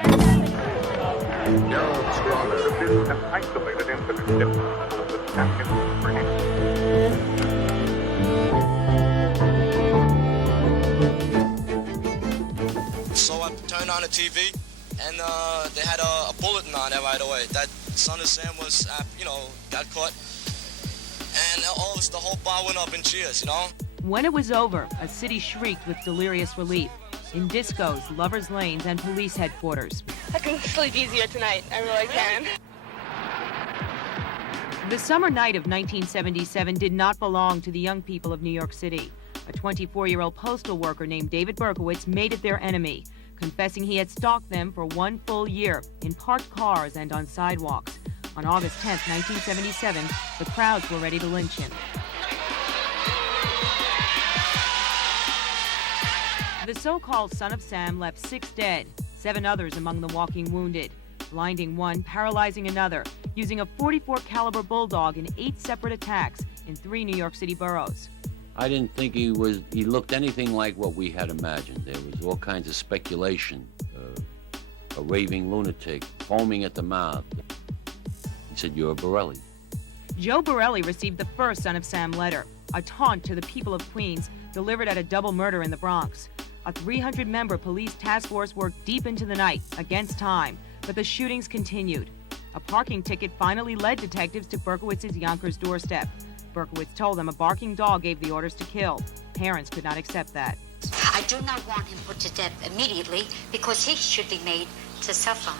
An isolated incident of the second brigade. So I turned on the TV, and they had a bulletin on it right away that Son of Sam was, got caught. And the whole bar went up in cheers, When it was over, a city shrieked with delirious relief. In discos, lovers' lanes, and police headquarters. I can sleep easier tonight. I really can. The summer night of 1977 did not belong to the young people of New York City. A 24-year-old postal worker named David Berkowitz made it their enemy, confessing he had stalked them for one full year in parked cars and on sidewalks. On August 10, 1977, the crowds were ready to lynch him. The so-called Son of Sam left 6 dead, 7 others among the walking wounded, blinding one, paralyzing another, using a .44 caliber bulldog in 8 separate attacks in 3 New York City boroughs. I didn't think he looked anything like what we had imagined. There was all kinds of speculation, a raving lunatic, foaming at the mouth. He said, "You're a Borelli." Joe Borelli received the first Son of Sam letter, a taunt to the people of Queens, delivered at a double murder in the Bronx. A 300-member police task force worked deep into the night, against time, but the shootings continued. A parking ticket finally led detectives to Berkowitz's Yonkers doorstep. Berkowitz told them a barking dog gave the orders to kill. Parents could not accept that. I do not want him put to death immediately because he should be made to suffer.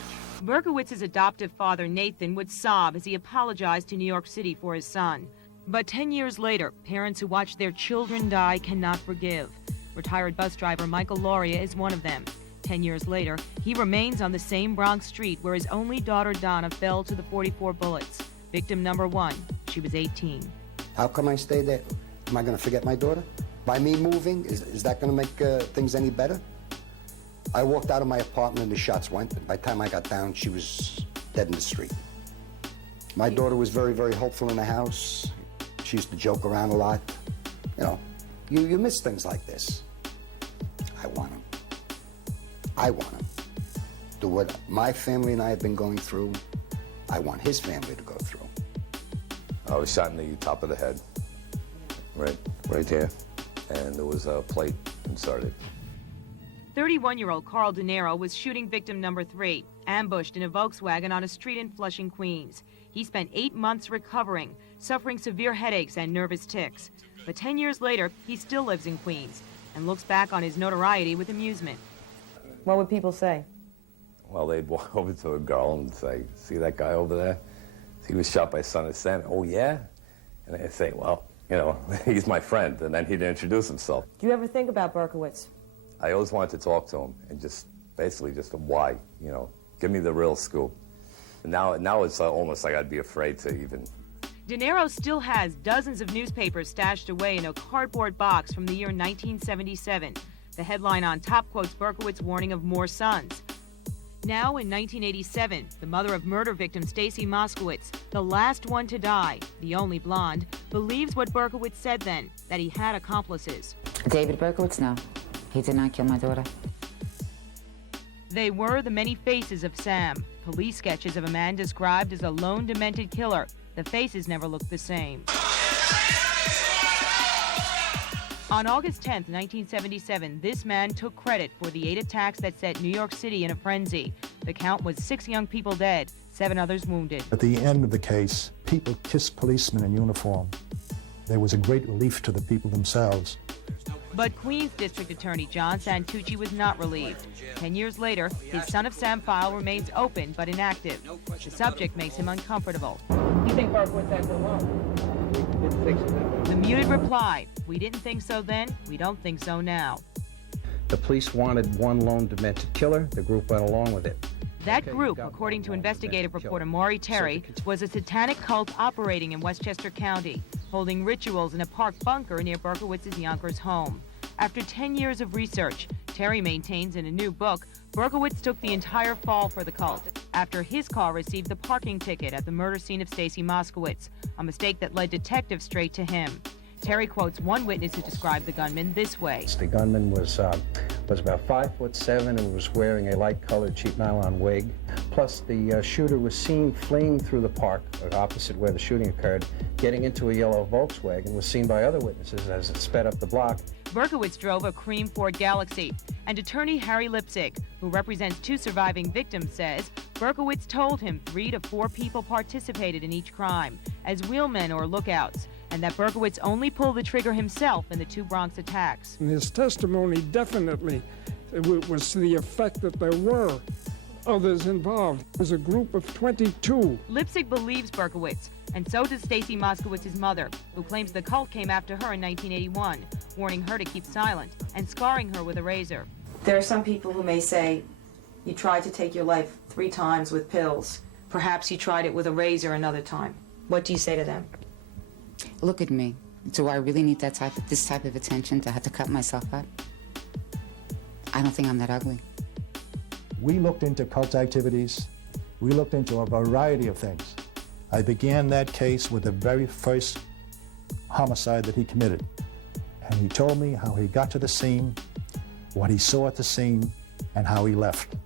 Berkowitz's adoptive father, Nathan, would sob as he apologized to New York City for his son. But 10 years later, parents who watched their children die cannot forgive. Retired bus driver Michael Lauria is one of them. 10 years later, he remains on the same Bronx street where his only daughter, Donna, fell to the 44 bullets. Victim number 1, she was 18. How come I stay there? Am I going to forget my daughter? By me moving, is that going to make things any better? I walked out of my apartment and the shots went. And by the time I got down, she was dead in the street. My daughter was very, very hopeful in the house. She used to joke around a lot. You miss things like this. I want him. I want him. Do what my family and I have been going through, I want his family to go through. I was shot in the top of the head, right here, and there was a plate inserted. 31-year-old Carl De Niro was shooting victim number 3, ambushed in a Volkswagen on a street in Flushing, Queens. He spent 8 months recovering, suffering severe headaches and nervous tics. But 10 years later, he still lives in Queens and looks back on his notoriety with amusement. What would people say? Well, they'd walk over to a girl and say, "See that guy over there? He was shot by Son of Sam." "Oh, yeah?" And they'd say, "Well, he's my friend." And then he'd introduce himself. Do you ever think about Berkowitz? I always wanted to talk to him and basically just why, give me the real scoop. And now it's almost like I'd be afraid to even. De Niro still has dozens of newspapers stashed away in a cardboard box from the year 1977. The headline on top quotes Berkowitz's warning of more sons. Now in 1987, the mother of murder victim Stacy Moskowitz, the last one to die, the only blonde, believes what Berkowitz said then, that he had accomplices. David Berkowitz, no. He did not kill my daughter. They were the many faces of Sam, police sketches of a man described as a lone demented killer. The faces never looked the same. On August 10, 1977, this man took credit for the 8 attacks that set New York City in a frenzy. The count was 6 young people dead, 7 others wounded. At the end of the case, people kissed policemen in uniform. There was a great relief to the people themselves. But Queens District Attorney John Santucci was not relieved. 10 years later, his Son of Sam file remains open but inactive. The subject makes him uncomfortable. You think Berkowitz acted alone? The muted reply, "We didn't think so then, we don't think so now." The police wanted one lone demented killer. The group went along with it. That group, according to investigative reporter Maury Terry, was a satanic cult operating in Westchester County, holding rituals in a park bunker near Berkowitz's Yonkers home. After 10 years of research, Terry maintains in a new book, Berkowitz took the entire fall for the cult after his car received the parking ticket at the murder scene of Stacy Moskowitz, a mistake that led detectives straight to him. Terry quotes one witness who described the gunman this way. The gunman was was about 5'7" and was wearing a light-colored cheap nylon wig. Plus, the shooter was seen fleeing through the park, opposite where the shooting occurred, getting into a yellow Volkswagen, was seen by other witnesses as it sped up the block. Berkowitz drove a cream Ford Galaxy, and attorney Harry Lipzig, who represents 2 surviving victims, says Berkowitz told him 3 to 4 people participated in each crime as wheelmen or lookouts, and that Berkowitz only pulled the trigger himself in the 2 Bronx attacks. And his testimony definitely was to the effect that there were others involved. It was a group of 22. Lipzig believes Berkowitz, and so does Stacy Moskowitz's mother, who claims the cult came after her in 1981, warning her to keep silent and scarring her with a razor. There are some people who may say, you tried to take your life 3 times with pills. Perhaps you tried it with a razor another time. What do you say to them? Look at me. Do I really need this type of attention to have to cut myself up? I don't think I'm that ugly. We looked into cult activities. We looked into a variety of things. I began that case with the very first homicide that he committed. And he told me how he got to the scene, what he saw at the scene, and how he left.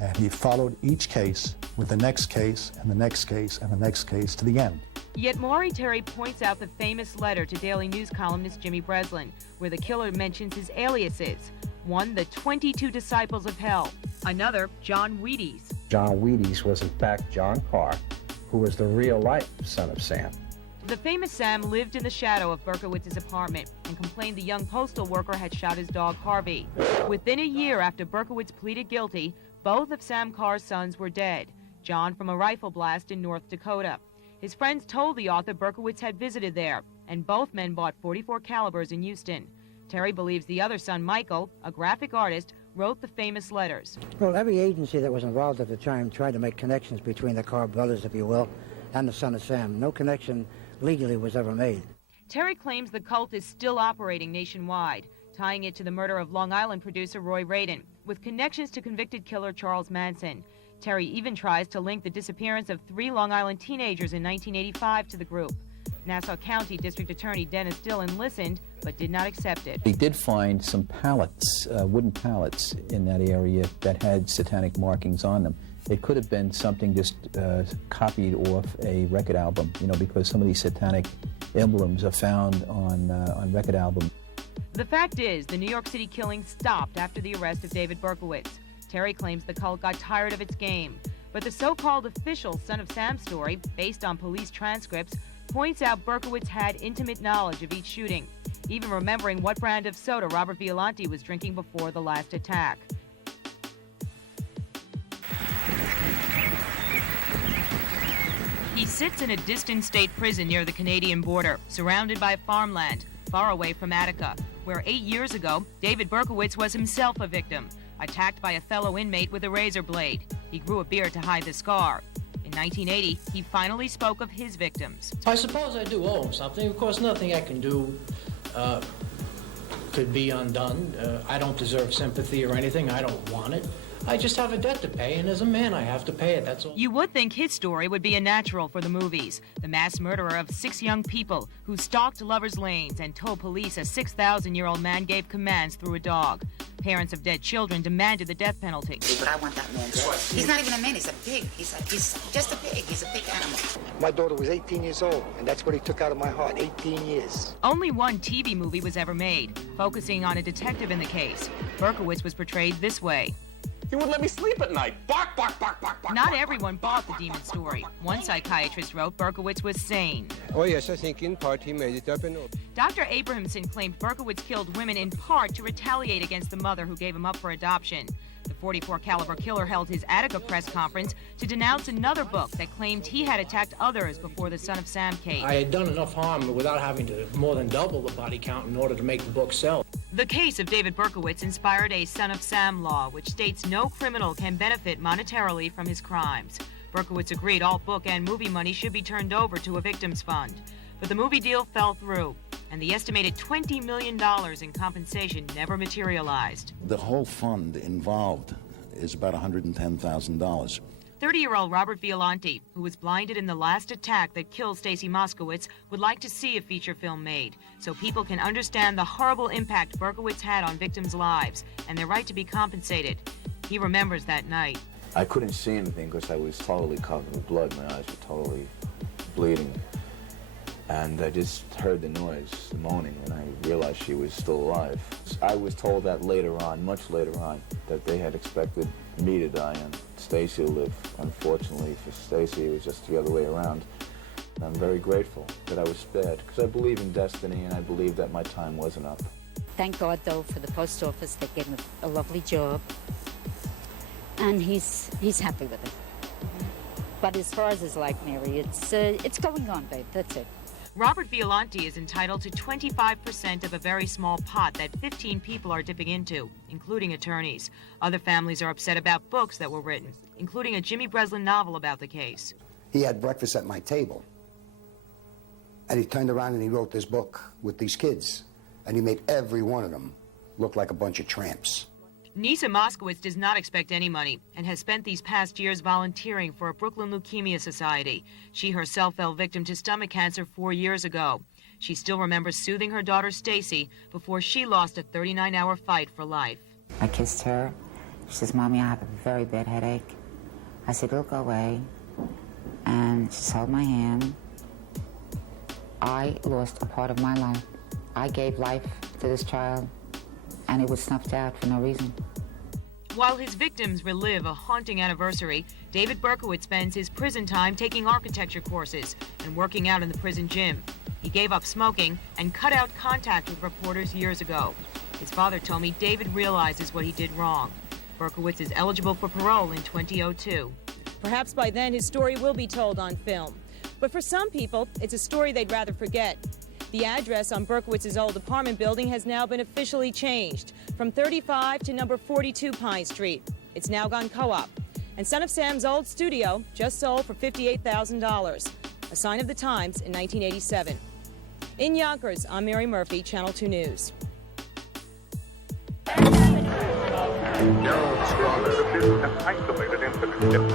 And he followed each case with the next case, and the next case, and the next case to the end. Yet Maury Terry points out the famous letter to Daily News columnist Jimmy Breslin, where the killer mentions his aliases. One, the 22 Disciples of Hell. Another, John Wheaties. John Wheaties was in fact John Carr, who was the real-life son of Sam. The famous Sam lived in the shadow of Berkowitz's apartment and complained the young postal worker had shot his dog Harvey. Within a year after Berkowitz pleaded guilty, both of Sam Carr's sons were dead, John from a rifle blast in North Dakota. His friends told the author Berkowitz had visited there, and both men bought .44 calibers in Houston. Terry believes the other son, Michael, a graphic artist, wrote the famous letters. Well, every agency that was involved at the time tried to make connections between the Carr brothers, if you will, and the son of Sam. No connection legally was ever made. Terry claims the cult is still operating nationwide, tying it to the murder of Long Island producer Roy Radin, with connections to convicted killer Charles Manson. Terry even tries to link the disappearance of 3 Long Island teenagers in 1985 to the group. Nassau County District Attorney Dennis Dillon listened, but did not accept it. He did find some pallets, wooden pallets in that area that had satanic markings on them. It could have been something just copied off a record album, because some of these satanic emblems are found on record albums. The fact is, the New York City killing stopped after the arrest of David Berkowitz. Terry claims the cult got tired of its game, but the so-called official Son of Sam story, based on police transcripts, points out Berkowitz had intimate knowledge of each shooting, even remembering what brand of soda Robert Violante was drinking before the last attack. He sits in a distant state prison near the Canadian border, surrounded by farmland, far away from Attica, where 8 years ago, David Berkowitz was himself a victim, attacked by a fellow inmate with a razor blade. He grew a beard to hide the scar. In 1980, he finally spoke of his victims. I suppose I do owe him something. Of course, nothing I can do could be undone. I don't deserve sympathy or anything. I don't want it. I just have a debt to pay, and as a man, I have to pay it, that's all. You would think his story would be a natural for the movies. The mass murderer of 6 young people who stalked lovers' lanes and told police a 6,000-year-old man gave commands through a dog. Parents of dead children demanded the death penalty. But I want that man dead. He's not even a man, he's a pig. He's just a pig. He's a pig animal. My daughter was 18 years old, and that's what he took out of my heart, 18 years. Only one TV movie was ever made, focusing on a detective in the case. Berkowitz was portrayed this way. He wouldn't let me sleep at night. Bark, bark, bark, bark, bark. Not everyone bought the demon story. One psychiatrist wrote Berkowitz was sane. Oh, yes, I think in part he made it up and all. Dr. Abrahamson claimed Berkowitz killed women in part to retaliate against the mother who gave him up for adoption. The .44 caliber killer held his Attica press conference to denounce another book that claimed he had attacked others before the Son of Sam case. I had done enough harm without having to more than double the body count in order to make the book sell. The case of David Berkowitz inspired a Son of Sam law, which states no criminal can benefit monetarily from his crimes. Berkowitz agreed all book and movie money should be turned over to a victims fund. But the movie deal fell through, and the estimated $20 million in compensation never materialized. The whole fund involved is about $110,000. 30-year-old Robert Violante, who was blinded in the last attack that killed Stacy Moskowitz, would like to see a feature film made so people can understand the horrible impact Berkowitz had on victims' lives and their right to be compensated. He remembers that night. I couldn't see anything because I was totally covered with blood. My eyes were totally bleeding. And I just heard the noise, the moaning, and I realized she was still alive. I was told that later on, much later on, that they had expected me to die and Stacy to live. Unfortunately for Stacy, it was just the other way around. And I'm very grateful that I was spared, because I believe in destiny and I believe that my time wasn't up. Thank God, though, for the post office. They gave him a lovely job, and he's happy with it. But as far as his life, Mary, it's going on, babe. That's it. Robert Violante is entitled to 25% of a very small pot that 15 people are dipping into, including attorneys. Other families are upset about books that were written, including a Jimmy Breslin novel about the case. He had breakfast at my table, and he turned around and he wrote this book with these kids, and he made every one of them look like a bunch of tramps. Nisa Moskowitz does not expect any money and has spent these past years volunteering for a Brooklyn Leukemia Society. She herself fell victim to stomach cancer 4 years ago. She still remembers soothing her daughter Stacy before she lost a 39-hour fight for life. I kissed her. She says, Mommy, I have a very bad headache. I said, it'll go away. And she held my hand. I lost a part of my life. I gave life to this child, and it was snuffed out for no reason. While his victims relive a haunting anniversary, David Berkowitz spends his prison time taking architecture courses and working out in the prison gym. He gave up smoking and cut out contact with reporters years ago. His father told me David realizes what he did wrong. Berkowitz is eligible for parole in 2002. Perhaps by then his story will be told on film. But for some people, it's a story they'd rather forget. The address on Berkowitz's old apartment building has now been officially changed from 35 to number 42 Pine Street. It's now gone co-op. And Son of Sam's old studio just sold for $58,000, a sign of the times in 1987. In Yonkers, I'm Mary Murphy, Channel 2 News. Isolated incident.